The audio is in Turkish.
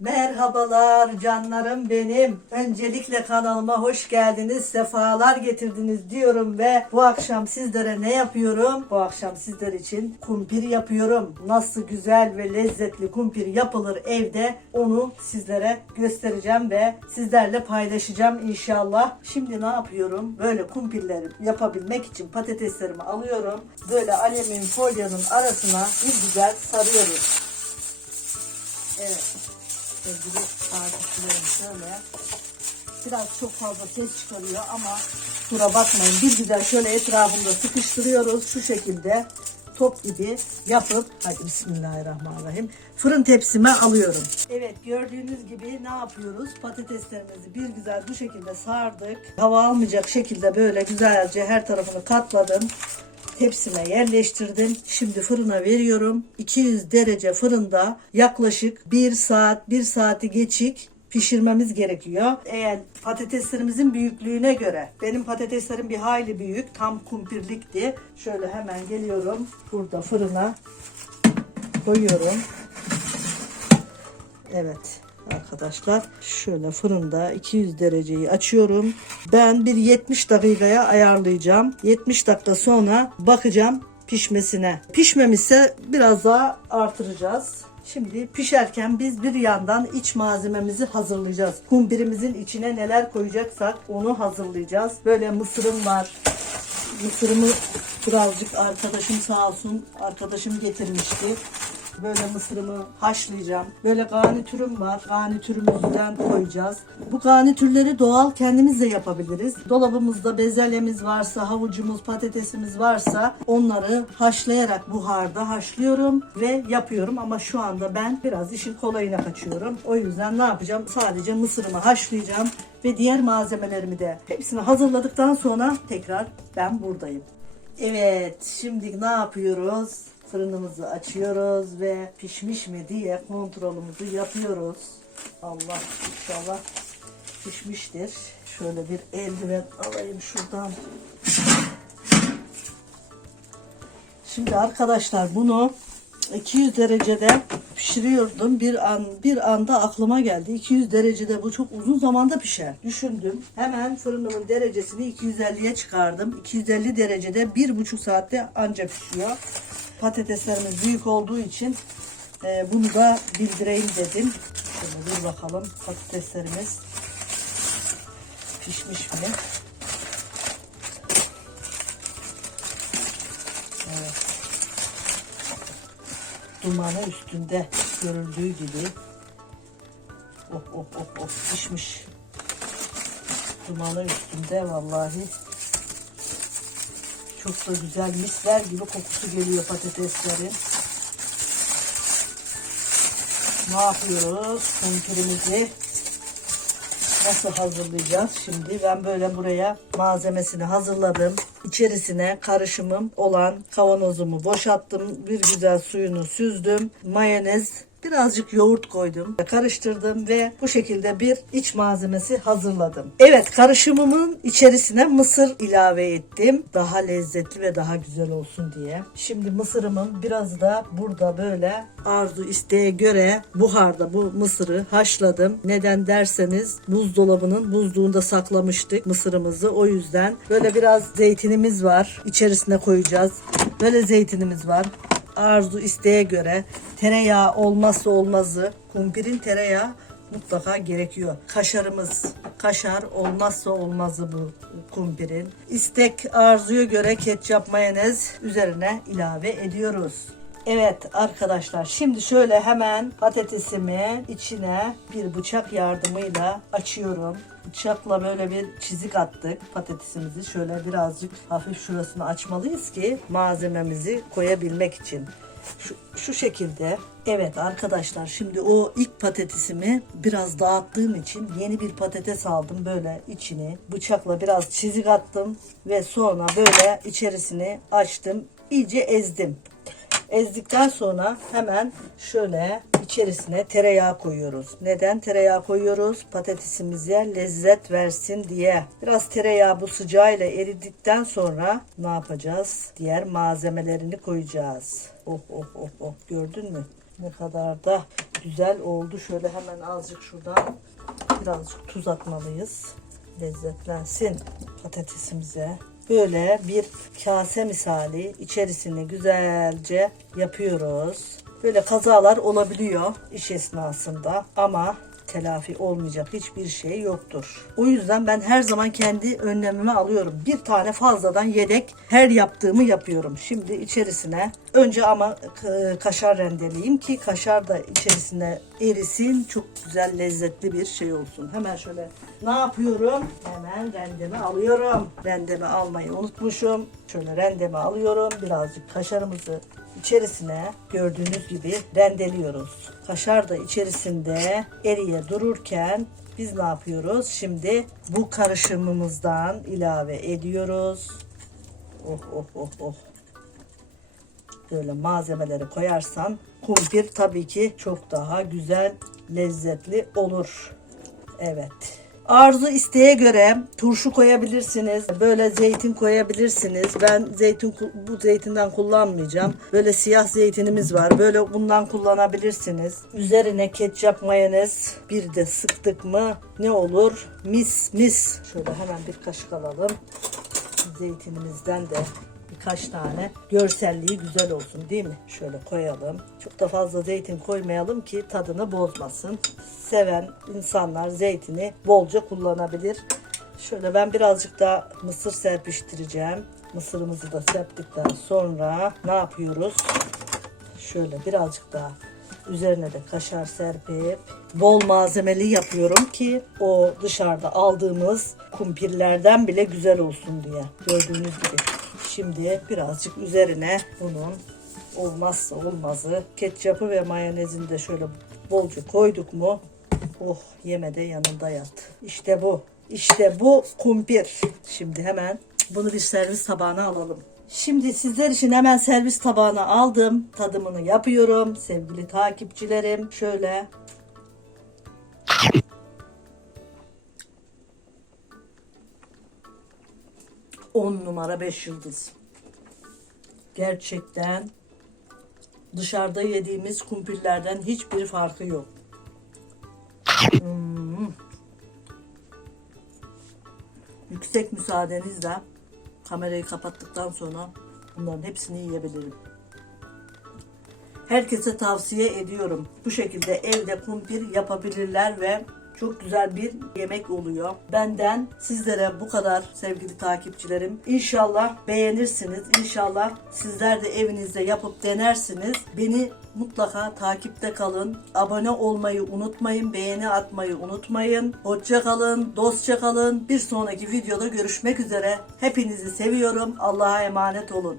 Merhabalar canlarım benim. Öncelikle kanalıma hoş geldiniz, sefalar getirdiniz diyorum ve bu akşam sizlere ne yapıyorum? Bu akşam sizler için kumpir yapıyorum. Nasıl güzel ve lezzetli kumpir yapılır evde onu sizlere göstereceğim ve sizlerle paylaşacağım inşallah. Şimdi ne yapıyorum? Böyle kumpirleri yapabilmek için patateslerimi alıyorum. Böyle alüminyum folyanın arasına bir güzel sarıyoruz. Evet sevgili takipçilerim şöyle. Biraz çok fazla ses çıkarıyor ama kusura bakmayın. Bir güzel şöyle etrafında sıkıştırıyoruz. Şu şekilde top gibi yapıp hadi bismillahirrahmanirrahim fırın tepsime alıyorum. Evet gördüğünüz gibi ne yapıyoruz? Patateslerimizi bir güzel bu şekilde sardık. Hava almayacak şekilde böyle güzelce her tarafını katladım tepsime yerleştirdim. Şimdi fırına veriyorum. 200 derece fırında yaklaşık 1 saat 1 saati geçik pişirmemiz gerekiyor. Eğer patateslerimizin büyüklüğüne göre benim patateslerim bir hayli büyük tam kumpirlikti. Şöyle hemen geliyorum burada fırına koyuyorum. Evet arkadaşlar şöyle fırında 200 dereceyi açıyorum. Ben bir 70 dakikaya ayarlayacağım. 70 dakika sonra bakacağım pişmesine. Pişmemişse biraz daha artıracağız. Şimdi pişerken biz bir yandan iç malzememizi hazırlayacağız. Kumpirimizin içine neler koyacaksak onu hazırlayacağız. Böyle mısırım var. Mısırımı birazcık arkadaşım sağ olsun arkadaşım getirmişti. Böyle mısırımı haşlayacağım. Böyle garnitürüm var. Garnitürümüzden koyacağız. Bu garnitürleri doğal kendimiz de yapabiliriz. Dolabımızda bezelyemiz varsa, havucumuz, patatesimiz varsa onları haşlayarak buharda haşlıyorum ve yapıyorum. Ama şu anda ben biraz işin kolayına kaçıyorum. O yüzden ne yapacağım? Sadece mısırımı haşlayacağım ve diğer malzemelerimi de hepsini hazırladıktan sonra tekrar ben buradayım. Evet, şimdi ne yapıyoruz? Fırınımızı açıyoruz ve pişmiş mi diye kontrolümüzü yapıyoruz. Allah inşallah pişmiştir. Şöyle bir eldiven alayım şuradan. Şimdi arkadaşlar bunu 200 derecede pişiriyordum. Bir an bir anda aklıma geldi. 200 derecede bu çok uzun zamanda pişer. Düşündüm. Hemen fırınımın derecesini 250'ye çıkardım. 250 derecede bir buçuk saatte anca pişiyor. Patateslerimiz büyük olduğu için e, bunu da bildireyim dedim. Şöyle bir bakalım patateslerimiz pişmiş mi? Evet. Dumanı üstünde görüldüğü gibi. Oh oh oh oh pişmiş. Dumanı üstünde vallahi. Çok da güzel misler gibi kokusu geliyor patateslerin. Ne yapıyoruz? Kumpirimizi nasıl hazırlayacağız şimdi? Ben böyle buraya malzemesini hazırladım. İçerisine karışımım olan kavanozumu boşalttım. Bir güzel suyunu süzdüm. Mayonez Birazcık yoğurt koydum, karıştırdım ve bu şekilde bir iç malzemesi hazırladım. Evet, karışımımın içerisine mısır ilave ettim. Daha lezzetli ve daha güzel olsun diye. Şimdi mısırımın biraz da burada böyle arzu isteğe göre buharda bu mısırı haşladım. Neden derseniz buzdolabının buzluğunda saklamıştık mısırımızı. O yüzden böyle biraz zeytinimiz var. İçerisine koyacağız. Böyle zeytinimiz var arzu isteğe göre tereyağı olmazsa olmazı kumpirin tereyağı mutlaka gerekiyor. Kaşarımız, kaşar olmazsa olmazı bu kumpirin. İstek arzuya göre ketçap mayonez üzerine ilave ediyoruz. Evet arkadaşlar şimdi şöyle hemen patatesimi içine bir bıçak yardımıyla açıyorum. Bıçakla böyle bir çizik attık patatesimizi. Şöyle birazcık hafif şurasını açmalıyız ki malzememizi koyabilmek için. Şu, şu şekilde. Evet arkadaşlar şimdi o ilk patatesimi biraz dağıttığım için yeni bir patates aldım. Böyle içini bıçakla biraz çizik attım ve sonra böyle içerisini açtım. iyice ezdim. Ezdikten sonra hemen şöyle içerisine tereyağı koyuyoruz. Neden tereyağı koyuyoruz? Patatesimize lezzet versin diye. Biraz tereyağı bu sıcağıyla eridikten sonra ne yapacağız? Diğer malzemelerini koyacağız. Oh oh oh oh gördün mü? Ne kadar da güzel oldu. Şöyle hemen azıcık şuradan birazcık tuz atmalıyız. Lezzetlensin patatesimize. Böyle bir kase misali içerisine güzelce yapıyoruz. Böyle kazalar olabiliyor iş esnasında ama telafi olmayacak hiçbir şey yoktur. O yüzden ben her zaman kendi önlemimi alıyorum. Bir tane fazladan yedek her yaptığımı yapıyorum. Şimdi içerisine önce ama kaşar rendeleyeyim ki kaşar da içerisine erisin. Çok güzel lezzetli bir şey olsun. Hemen şöyle ne yapıyorum? Hemen rendemi alıyorum. Rendemi almayı unutmuşum. Şöyle rendemi alıyorum. Birazcık kaşarımızı içerisine gördüğünüz gibi rendeliyoruz. Kaşar da içerisinde eriye dururken biz ne yapıyoruz? Şimdi bu karışımımızdan ilave ediyoruz. Oh oh oh oh. Böyle malzemeleri koyarsan kumpir tabii ki çok daha güzel, lezzetli olur. Evet. Arzu isteğe göre turşu koyabilirsiniz. Böyle zeytin koyabilirsiniz. Ben zeytin bu zeytinden kullanmayacağım. Böyle siyah zeytinimiz var. Böyle bundan kullanabilirsiniz. Üzerine ketçap, mayonez bir de sıktık mı ne olur? Mis mis. Şöyle hemen bir kaşık alalım. Zeytinimizden de birkaç tane görselliği güzel olsun değil mi? Şöyle koyalım. Çok da fazla zeytin koymayalım ki tadını bozmasın. Seven insanlar zeytini bolca kullanabilir. Şöyle ben birazcık da mısır serpiştireceğim. Mısırımızı da serptikten sonra ne yapıyoruz? Şöyle birazcık daha üzerine de kaşar serpip bol malzemeli yapıyorum ki o dışarıda aldığımız kumpirlerden bile güzel olsun diye. Gördüğünüz gibi. Şimdi birazcık üzerine bunun olmazsa olmazı ketçapı ve mayonezini de şöyle bolca koyduk mu oh yeme de yanında yat. İşte bu. İşte bu kumpir. Şimdi hemen bunu bir servis tabağına alalım. Şimdi sizler için hemen servis tabağına aldım. Tadımını yapıyorum. Sevgili takipçilerim şöyle. On numara 5 yıldız. Gerçekten dışarıda yediğimiz kumpirlerden hiçbir farkı yok. Hmm. Yüksek müsaadenizle kamerayı kapattıktan sonra bunların hepsini yiyebilirim. Herkese tavsiye ediyorum. Bu şekilde evde kumpir yapabilirler ve çok güzel bir yemek oluyor. Benden sizlere bu kadar sevgili takipçilerim. İnşallah beğenirsiniz. İnşallah sizler de evinizde yapıp denersiniz. Beni mutlaka takipte kalın. Abone olmayı unutmayın. Beğeni atmayı unutmayın. Hoşça kalın. Dostça kalın. Bir sonraki videoda görüşmek üzere. Hepinizi seviyorum. Allah'a emanet olun.